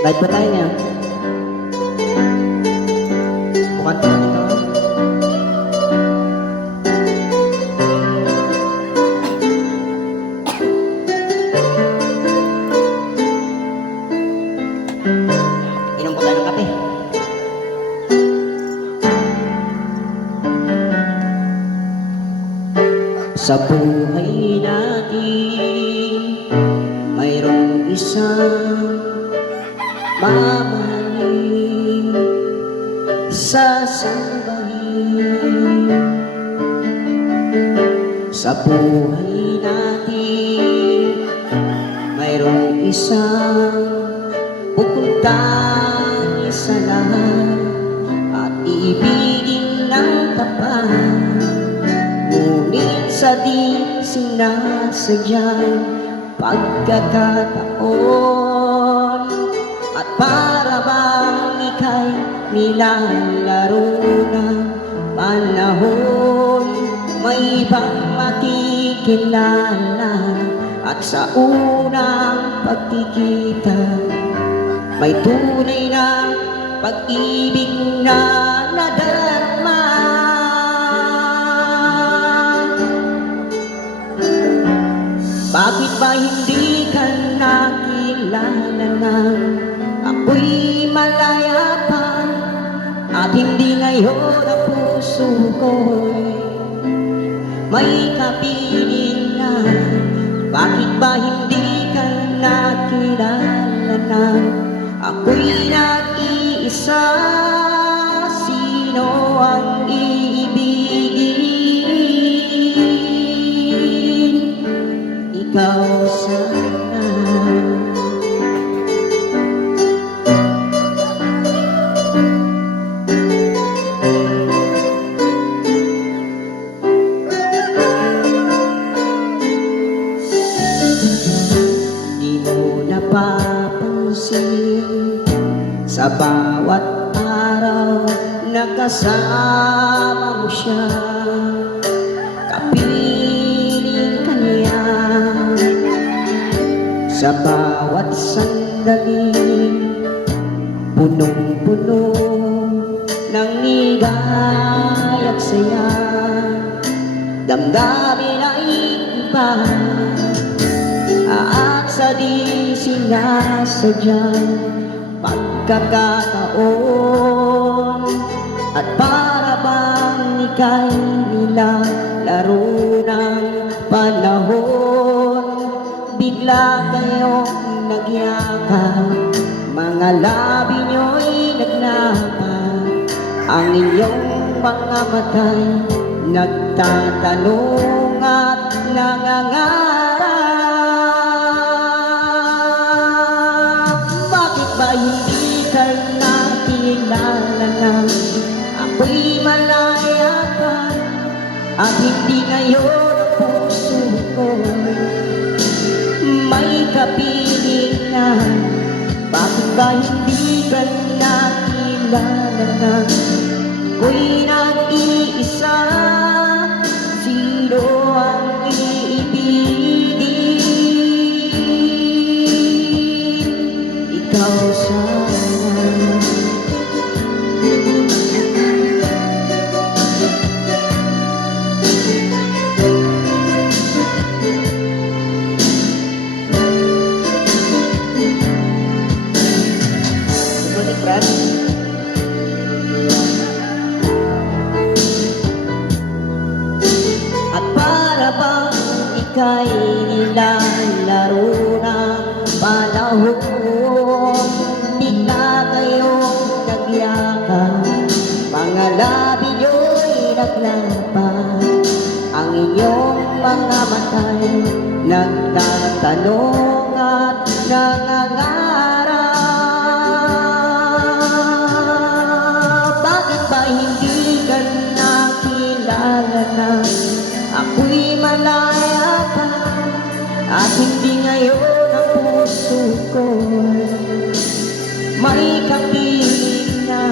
Live ba tayo niya? Bukan ka natin ka. Inom po tayo ng kape. Sa buhay natin mayroong isang mamahalin, sasambahin. Sa buhay natin mayroong isang pupuntang isa lang at iibigin ng tapat. Ngunit sa di sinasadyang pagkakataon at para bang ika'y nilalaro ng panahon, may ibang makikilala at sa unang pagkikita may tunay na pag-ibig na nadarama. Bakit ba hindi ka nakilala nang ako'y malaya pa at hindi ngayon ang puso ko'y may kapiling na? Bakit ba hindi ka nakilala nang ako'y nag-iisa? Sino ang iibigin? Ikaw sana. Di mo napapansin sa bawat araw na kasama mo siya, kapiling ka niya. Sa bawat sandaling punong-puno ng ligay at saya, damdamin ay iba at sa di sinasadyang pagkakataon at para bang ika'y nilalaro ng panahon, bigla kayong nagyakap, mga labi nyo'y naglapat, ang inyong mga mata'y nagtatanong at nangangarap. Bakit ba hindi ka nakilala nang ako'y malaya pa at hindi ngayon ang puso ko'y may kapiling na? Bakit ba hindi ka nakilala nang ako'y nag-iisa? Sino ang iibigin? Ikaw sana. At para bang ika'y nilalaro ng panahon, bigla kayong nagyakap, mga labi nyo'y naglapat, ang inyong mga mata'y nagtatanong at nangangarap. Bakit ba hindi ka nakilala nang ako'y malaya pa at hindi ngayon ang puso ko'y may kapiling na?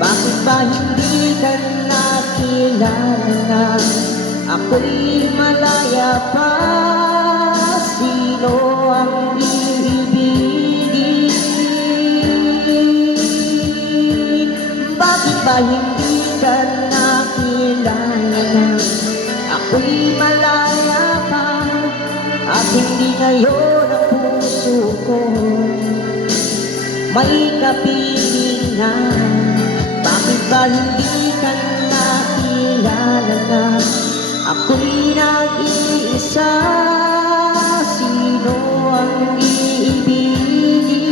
Bakit ba hindi ka nakilala nang ako'y malaya pa? Sino ang iibigin? ba hindi ka nakilala na ako'y malaya pa at hindi ngayon ang puso ko may kapiling na? Bakit ba hindi ka nakilala na ako'y nag-iisa? Sino ang iibigin